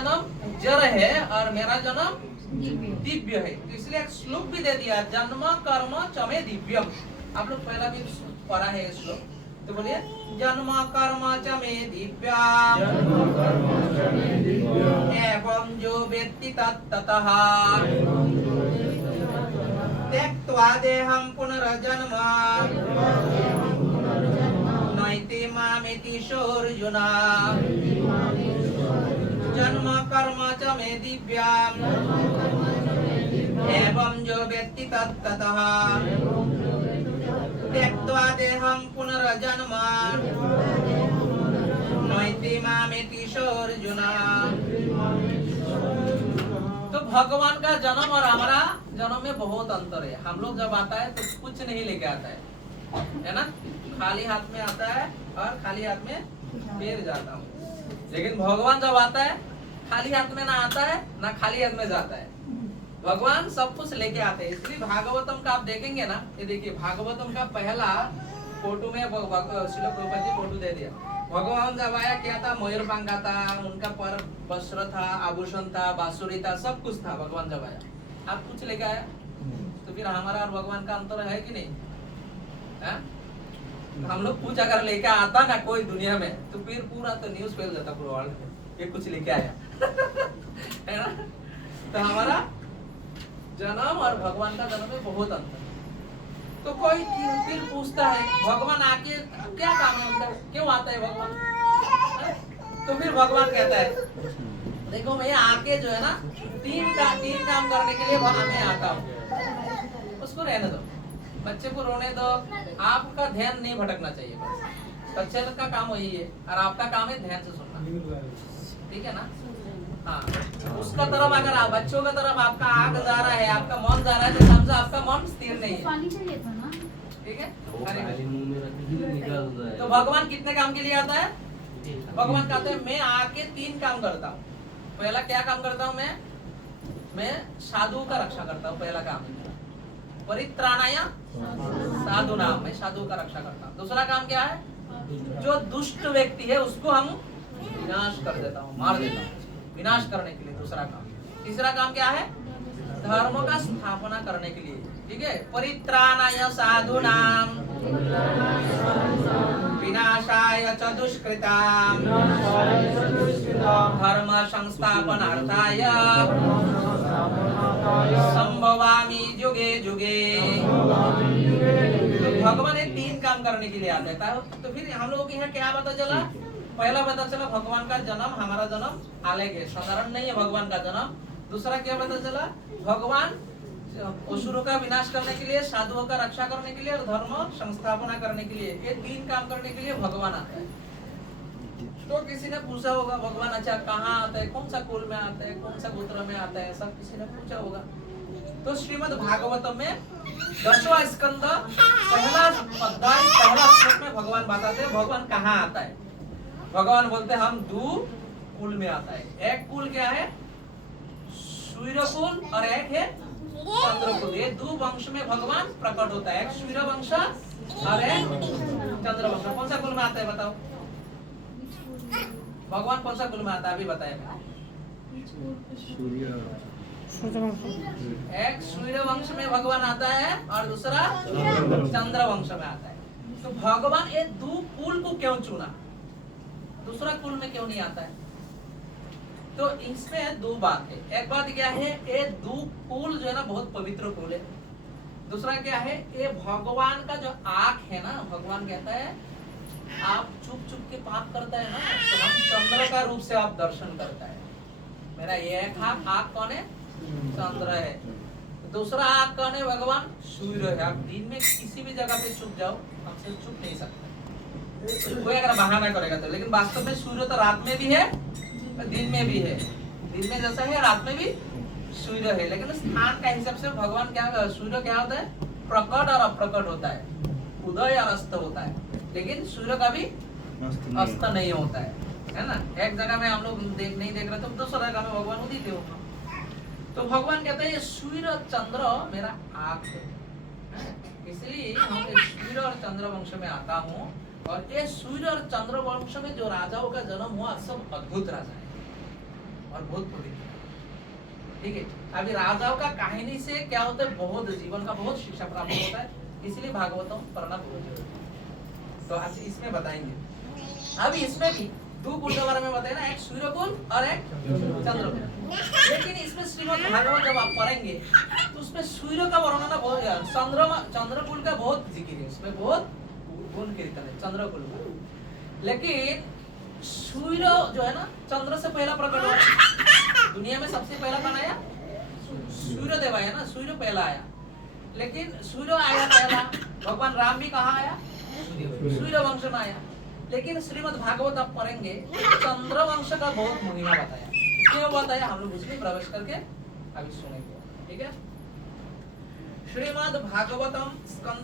जन्म जड़ है और मेरा जन्म दिव्य है। तो इसलिए एक श्लोक भी दे दिया, जन्म कर्म चमे दिव्यम। आप लोग पहला भी पढ़ा है श्लोक, तो बोलिए जन्म कर्म चमे दिव्यम एवं जो वेत्ति तत्ततः त्यक्त्वा देहं पुनर्जन्म नैति मामेति सोऽर्जुन जन्म कर्म च मे दिव्यम् एवं जो वेत्ति तत्ततः त्यक्त्वा देहं पुनर्जन्म नैति मामेति सोऽर्जुन। तो भगवान का जन्म और हमारा जन्म में बहुत अंतर है। हम लोग जब आता है तो कुछ नहीं लेके आता है ना, खाली हाथ में आता है और खाली हाथ में फिर जाता हूँ। लेकिन भगवान जब आता है खाली हाथ में ना आता है ना खाली हाथ में जाता है, भगवान सब कुछ लेके आते हैं। इसलिए भागवतम का आप देखेंगे ना, ये देखिए भागवतम का पहला फोटो में श्रील प्रभुपाद जी फोटो दे दिया। भगवान जब आया क्या था, मयूर पंखा था, उनका पर वस्त्र था, आभूषण था, बांसुरी था, सब कुछ था भगवान जब आया। आप कुछ लेके आया तो फिर हमारा और भगवान का अंतर है कि नहीं है? हम लोग कुछ अगर लेके आता ना कोई दुनिया में तो फिर पूरा तो न्यूज़ फैल जाता पूरा वर्ल्ड में, ये कुछ लेके आया है ना। तो हमारा जन्म और भगवान का जन्म में बहुत अंतर। तो कोई फिर पूछता है भगवान आके क्या काम है उनका, क्यों आता है भगवान? तो फिर भगवान कहता है देखो मैं आके जो है ना तीन काम करने के लिए मैं आता हूँ। उसको रहने दो, बच्चे को रोने दो, आपका ध्यान नहीं भटकना चाहिए। बस बच्चे का काम वही है और आपका काम है ध्यान से सुनना, ठीक है ना। हाँ, उसका तरफ अगर बच्चों का तरफ आपका आंख जा रहा है, आपका मन जा रहा है, तो समझो आपका मन स्थिर नहीं है, ठीक है। तो भगवान कितने काम के लिए आता है? भगवान कहते हैं मैं आके तीन काम करता हूँ। पहला क्या काम करता हूँ मैं साधु का रक्षा करता हूँ। पहला काम परित्राणाय साधूनाम, मैं साधु का रक्षा करता हूँ। दूसरा काम क्या है, जो दुष्ट व्यक्ति है उसको हम विनाश कर देता हूँ, मार देता हूँ, विनाश करने के लिए दूसरा काम। तीसरा काम क्या है, धर्म का स्थापना करने के लिए, ठीक है। परित्राणाय साधूनाम विनाशाय च दुष्कृताम धर्म संस्थापनार्थाय संभवामि युगे युगे। भगवान ये तीन काम करने के लिए आता है। तो फिर हम लोगों के यहाँ क्या पता चला? पहला पता चला भगवान का जन्म, हमारा जन्म अलग है, साधारण नहीं है भगवान का जन्म। दूसरा क्या पता चला, भगवान असुरों का विनाश करने के लिए, साधुओं का रक्षा करने के लिए और धर्म संस्थापना करने के लिए, ये तीन काम करने के लिए भगवान आता है। तो किसी ने पूछा होगा भगवान अच्छा कहाँ आता है, कौन सा कुल में आता है, कौन सा गोत्र में आता है, सब किसी ने पूछा होगा। तो श्रीमद् भागवतम में 10वां स्कंद पहला अध्याय पहला श्लोक में भगवान बताते हैं भगवान कहाँ आता है। भगवान बोलते हैं हम दो कुल में आता है। एक कुल क्या है, सूर्य कुल और एक है चंद्र कुल। ये दो वंश में भगवान प्रकट होता है, एक सूर्य वंश और एक चंद्र वंश। कौन सा कुल में आता है बताओ? भगवान कौन सा कुल में आता है अभी बताए? एक सूर्य वंश में भगवान आता है और दूसरा चंद्र वंश में आता है। तो भगवान ये दो कुल को क्यों चुना, दूसरा कुल में क्यों नहीं आता है? तो इसमें दो बात है। एक बात क्या है, ये दो कुल जो है ना बहुत पवित्र कुल है। दूसरा क्या है, ये भगवान का जो आंख है ना, भगवान कहता है आप चुप चुप के पाप करता है ना तो हम चंद्र का रूप से आप दर्शन करता है। मेरा एक आंख कौन है? चंद्र है। दूसरा आंख कौन है? भगवान सूर्य है। आप दिन में किसी भी जगह पे छुप जाओ, हमसे छुप नहीं सकते कोई अगर बहाना करेगा तो। लेकिन वास्तव में सूर्य तो रात में भी है दिन में भी है, दिन में जैसा है रात में भी सूर्य है। लेकिन स्थान का हिसाब से भगवान क्या, सूर्य क्या होता है? प्रकट और अप्रकट होता है, उदय और अस्त होता है। लेकिन सूर्य का भी अस्त नहीं होता है ना। एक जगह में हम लोग नहीं देख रहे तो दूसरा जगह में भगवान उदित होगा। तो भगवान कहते हैं सूर्य चंद्र मेरा आंख है, इसलिए हम सूर्य और चंद्र वंश में आता हूँ। और ये सूर्य और चंद्र वंश में जो राजाओं का जन्म हुआ सब अद्भुत राजा है। और बहुत पवित्र। ठीक है, अभी राजाओं का कहानी से क्या होता है, बहुत जीवन का बहुत शिक्षा प्राप्त होता है, इसलिए भागवतम पढ़ना बहुत जरूरी है। तो आज इसमें बताएंगे। अभी इसमें भी दो कुल के बारे में बताए ना, एक सूर्य कुल और एक चंद्र कुल। लेकिन इसमें श्रीमद् भागवत जब आप पढ़ेंगे तो उसमें सूर्य का वर्णन बहुत, चंद्र कुल का बहुत जिक्र है, उसमें बहुत गुण कीर्तन है चंद्र कुल का। लेकिन सूर्य जो है ना, चंद्र से पहला प्रकट हुआ दुनिया में, सबसे पहला कौन आया? सूर्य देव आया ना, सूर्य पहला आया। लेकिन सूर्य आया पहला, भगवान राम भी कहाँ आया? सूर्य वंश में आया। लेकिन श्रीमद् भागवत आप पढ़ेंगे, चंद्र वंश का बहुत महिमा बताया। क्यों बताया, हम लोग उसमें प्रवेश करके अभी सुनेंगे। ठीक है, श्रीमद् भागवतम स्कंद